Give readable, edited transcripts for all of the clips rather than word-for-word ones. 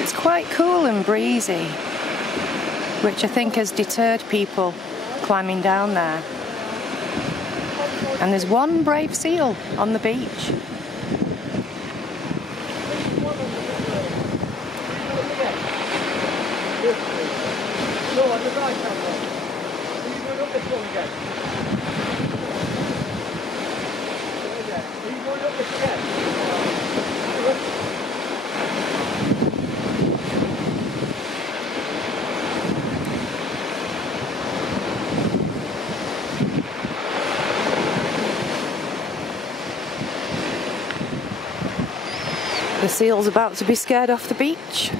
It's quite cool and breezy, which I think has deterred people climbing down there. And there's one brave seal on the beach. The seal's about to be scared off the beach.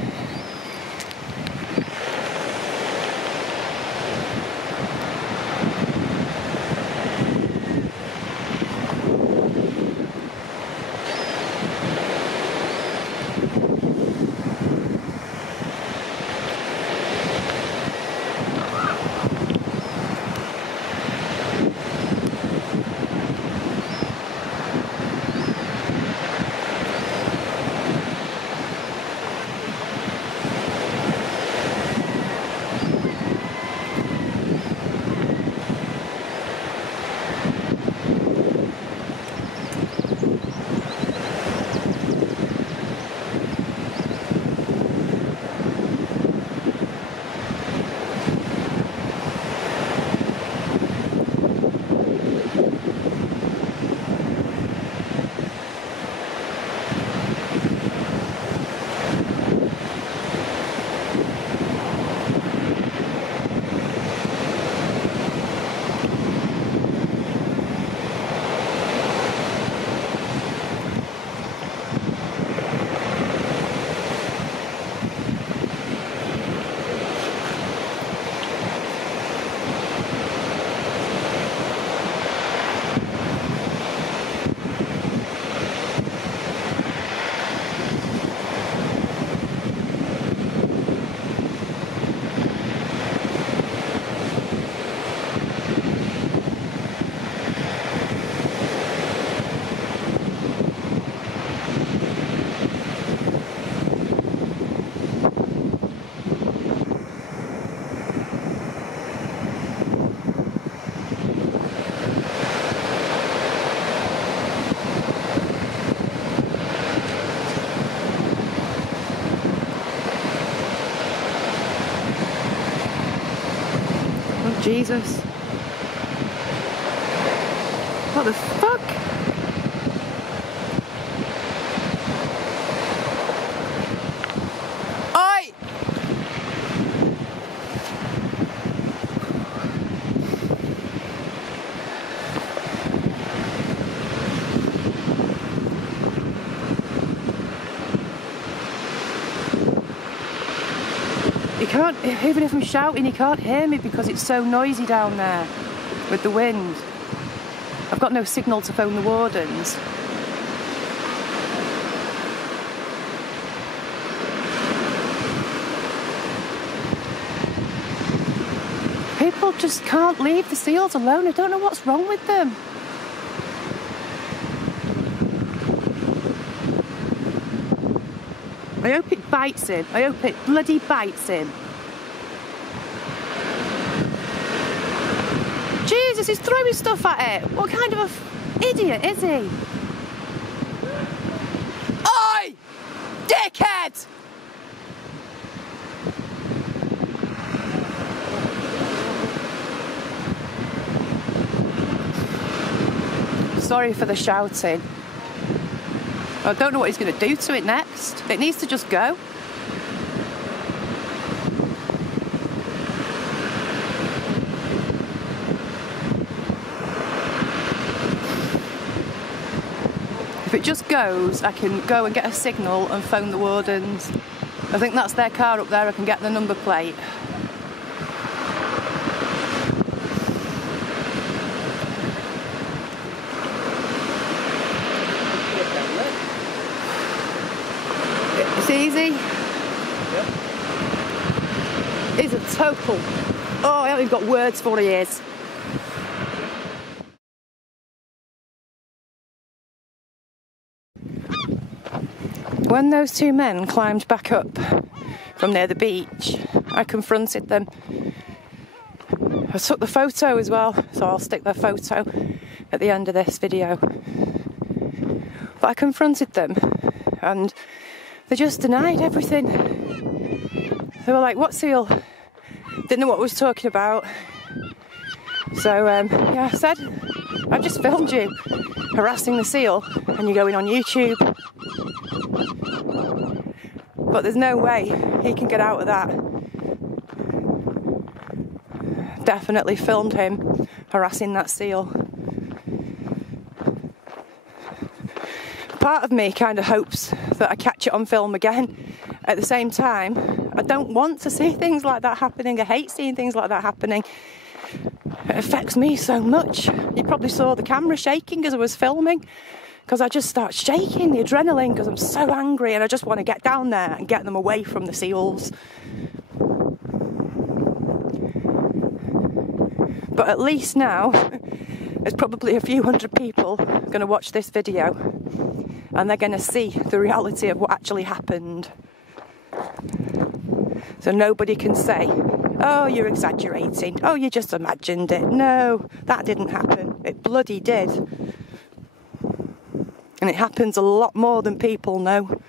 Jesus. What the fuck? Oi! You can't, even if I'm shouting, you can't hear me because it's so noisy down there with the wind. I've got no signal to phone the Wardens. People just can't leave the seals alone. I don't know what's wrong with them. I hope it bites him. I hope it bloody bites him. Jesus, he's throwing stuff at it. What kind of a idiot is he? Oi! Dickhead! Sorry for the shouting. I don't know what he's going to do to it next. It needs to just go. If it just goes, I can go and get a signal and phone the Wardens. I think that's their car up there. I can get the number plate. It's easy. Yep. It's a total. Oh, I haven't even got words for he is. When those two men climbed back up from near the beach. I confronted them. I took the photo as well, so I'll stick their photo at the end of this video. But I confronted them and they just denied everything. They were like, what seal? Didn't know what I was talking about. So yeah, I said, I've just filmed you harassing the seal and you're going on YouTube. But there's no way he can get out of that. Definitely filmed him harassing that seal. Part of me kind of hopes that I catch it on film again. At the same time, I don't want to see things like that happening. I hate seeing things like that happening. It affects me so much. You probably saw the camera shaking as I was filming, because I just start shaking, the adrenaline, because I'm so angry and I just want to get down there and get them away from the seals. But at least now, there's probably a few hundred people going to watch this video and they're going to see the reality of what actually happened. So nobody can say, oh, you're exaggerating, oh, you just imagined it. No, that didn't happen. It bloody did. And it happens a lot more than people know.